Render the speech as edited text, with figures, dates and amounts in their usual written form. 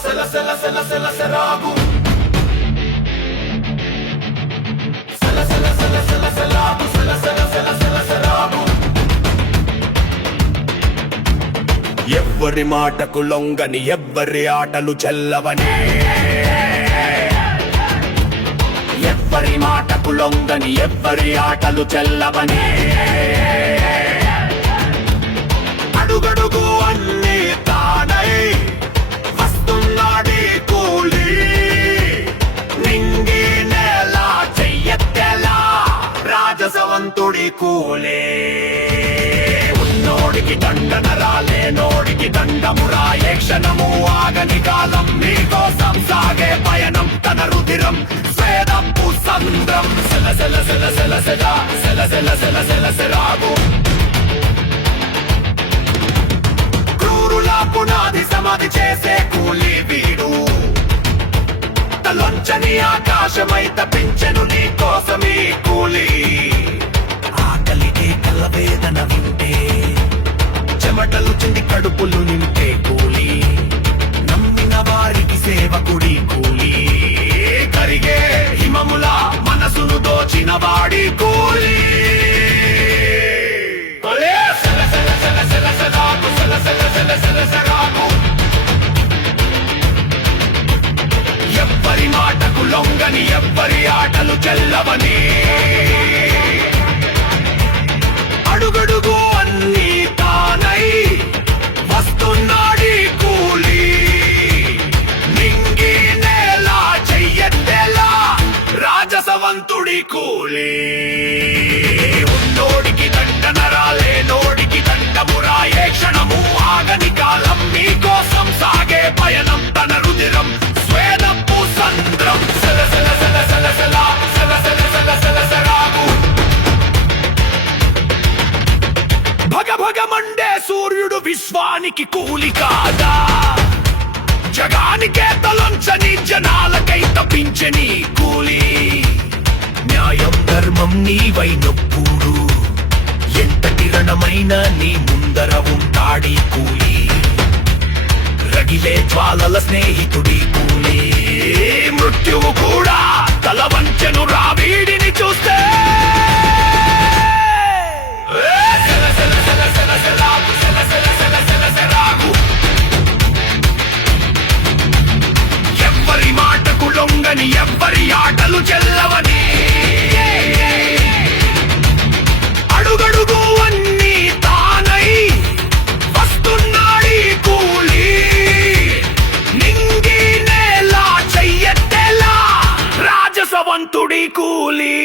సెల సెల సెల సెల సెరాగు సెల సెల సెల సెల సెలాగు సెల సెల సెల సెల సెరాగు ఎవ్వరి మాటకు లొంగని ఎవ్వరి ఆటలు చెల్లవని ఎవ్వరి మాటకు లొంగని ఎవ్వరి ఆటలు చెల్లవని అడుగడుగు అన్ని తానై వస్తున్నాడి కూలి నింగి నేల చెయ్యెత్తెలా రాజసవంతుడి కూలి ఉన్నోడికి దండనరా లేనోడికి దండమురా ఏ క్షణము ఆగని కాలం నీకోసం సాగే పయనం తన రుధిరం స్వేదపు సంద్రం సెల సెల సెల సెల సెల సెల సెల సెల సెల సెరాగు క్రూరుల పునాది సమాధి చేసే కూలి వీడు తలొంచని ఆకాశమై తప్పించెను నీ కోసమీ కూలి ఆకలికే కలవేదన వింటే చెమటలు చింది కడుపులు నింపే కూలి నమ్మిన వారికి సేవకుడి కూలి కరిగే హిమముల మనసును దోచిన వాడి కూలి సెల సెల సెల సెల సెలాగు సెల సెల సెల సెల సెరాగు ఎవ్వరి మాటకు లొంగని ఎవ్వరి ఆటలు చెల్లవని అడుగడుగు అన్ని తానై వస్తున్నాడి కూలి నింగి నేల చెయ్యెత్తెలా రాజసవంతుడి కూలి ఉన్నోడికి దండనరా లేనోడికి దండమురా ఏ క్షణము ఆగని కాలం నీకోసం సాగే పయనం తన రుధిరం స్వేదపు సంద్రం సెల సెల సెల సెల సెల సెల సెల సెల సెల సెరాగు భగ భగ మండే సూర్యుడు విశ్వానికి కూలి కాదా జగానికే తలొంచని జనాలకై తప్పించని కూలి న్యాయం ధర్మం నీవైనప్పుడు ఎంతటి రణమైన నీ ముందర ఉంటాడి కూలి రగిలే జ్వాలల స్నేహితుడి కూలి మృత్యువు కూడా తల వంచెను రావీడిని చూస్తే సెల సెల సెల సెల సెలాగు సెల సెల సెల సెల సెరాగు ఎవ్వరి మాటకు లొంగని ఎవ్వరి ఆటలు చెల్లవని అడుగడుగు అన్ని తానై వస్తున్నాడి కూలి నింగి నేల చెయ్యెత్తెలా రాజసవంతుడి కూలి